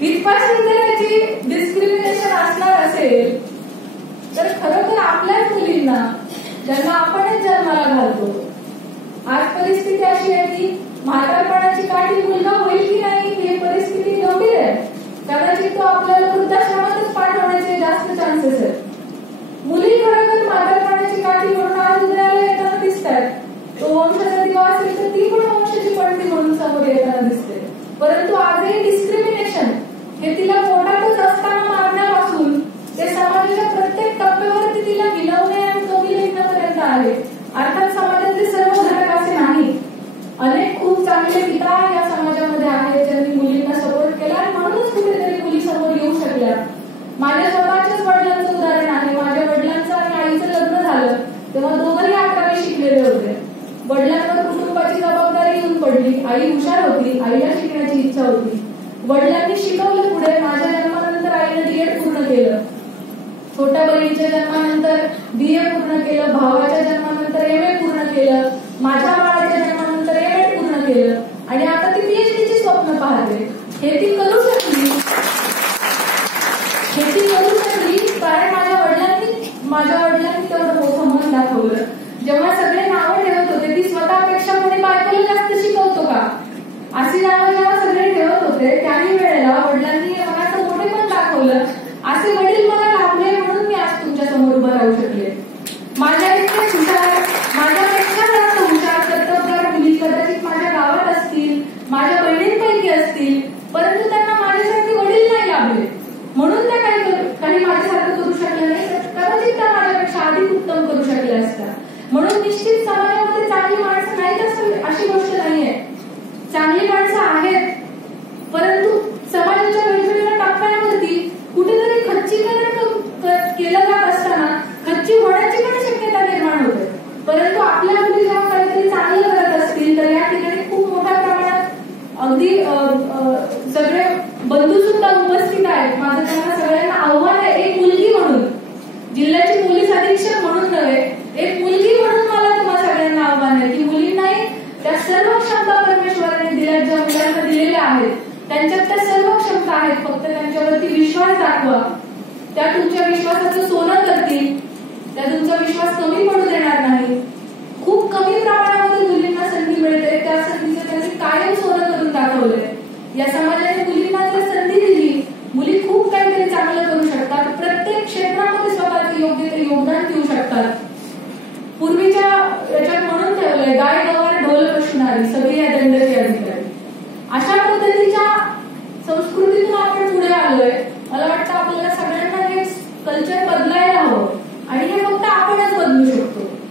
इथपासून जर त्याची डिस्क्रिमिनेशन असणार असेल तर खरोखर आपल्याच मुलींना ज्यांना आपणच जन्माला घालतो, आज परिस्थिती अशी आहे की म्हातारपणाची काठी मुलगा होईल की नाही ही परिस्थिती गंभीर आहे. कदाचित तो आपल्याला वृद्धाश्रमातच पाठवण्याचे जास्त चान्सेस आहेत. मुली खरोखर म्हातारपणाची काठी म्हणून आज उदयाला येताना दिसतात. तो वंशाचा दिवा असेल तर ती पण वंशाची पडती म्हणून समोर येताना दिसते. परंतु आजही डिस्क्रिमिनेशन हे तिला पोटातच असताना मारण्यापासून ते समाजाच्या प्रत्येक टप्प्यावरती तिला गिलवणे आणि कमी लेखण्यापर्यंत आहे. अर्थात समाजातले सर्व घटक असे नाही. अनेक खूप चांगले पिता या समाजामध्ये आहेत ज्यांनी मुलींना सपोर्ट केला आणि म्हणूनच कुठेतरी मुली समोर येऊ शकल्या. माझ्या स्वतःच्याच वडिलांचं उदाहरण आहे. माझ्या वडिलांचं आणि आईचं लग्न झालं तेव्हा दोघंही 11वी शिकलेले होते. वडिलांवर कुटुंबाची जबाबदारी येऊन पडली. आई हुशार होती, आईला शिकण्याची इच्छा होती. वडिलांनी शिकवलं पुढे. माझ्या जन्मानंतर आईने डीएड पूर्ण केलं, छोट्या बहिणीच्या जन्मानंतर बीए पूर्ण केलं, भावाच्या जन्मानंतर एमए पूर्ण केलं, माझ्या बाळाच्या जन्मानंतर एमएड पूर्ण केलं आणि आता ती पीएचडीची स्वप्न पाहते. हे ती करू शकली कारण माझ्या वडिलांनी तेवढं मोठं मन दाखवलं. जेव्हा सगळे नावं ठेवत होते ती स्वतःपेक्षा कोणी बायकोला जास्त शिकवतो का अशी नावं जेव्हा सगळे ठेवत होते त्याही वेळेला वडिलांनी मनाचं मोठेपण दाखवलं. असे वडील मला लाभले म्हणून मी आज तुमच्या समोर उभं राहू शकले. माझ्यापेक्षा जास्त हुशार कर्तबगार मुली कदाचित माझ्या गावात असतील, माझ्या बहिणींपैकी असतील, परंतु त्यांना माझ्यासारखे वडील नाही लाभले म्हणून त्या काही माझ्यासारखं करू शकल्या नाही. कदाचित त्या माझ्यापेक्षा अधिक उत्तम करू शकल्या असत्या. म्हणून निश्चित समाजामध्ये चांगली माणसं नाहीत अशी गोष्ट नाहीये. चांगली माणसं आहेत, परंतु समाजाच्या वेगवेगळ्या टप्प्यांवरती कुठेतरी खच्चीकरण केलं जात असताना खच्ची होण्याची पण शक्यता निर्माण होते. परंतु आपल्या मुली जेव्हा काहीतरी चांगलं करत असतील तर या ठिकाणी खूप मोठ्या प्रमाणात अगदी सगळे बंधू सुद्धा उपस्थित आहेत. माझं त्यांना सगळ्यांना आव्हान आहे, एक मुलगी म्हणून, जिल्ह्याची पोलीस अधीक्षक म्हणून नव्हे, एक मुलगी म्हणून मला तुम्हाला सगळ्यांना आव्हान आहे की मुलींनाही त्या सर्व क्षमता परमेश्वराने दिल्या, ज्या मुलांना दिलेल्या आहेत त्यांच्यात त्या सर्व क्षमता आहेत. फक्त त्यांच्यावरती विश्वास दाखवा. त्या तुमच्या विश्वासाचं सोनं करतील, त्या तुमचा विश्वास कमी पडू देणार नाही. खूप कमी प्रमाणामध्ये मुलींना संधी मिळते, त्या संधीचं त्यांनी कायम सोनं करून दाखवलंय. या समाजाने मुलींना जर संधी दिली, मुली खूप काहीतरी चांगलं करू शकतात. प्रत्येक क्षेत्रामध्ये स्वतःचं योग्य ते योगदान देऊ शकतात. पूर्वीच्या याच्यात म्हणून ठेवलंय, गाय गवार ढोल बसणारी सगळी या दंडकी अधिकारी. अशा पद्धतीच्या संस्कृतीतून आपण पुढे आलोय. मला वाटतं आपल्याला सगळ्यांना हे कल्चर बदलायचं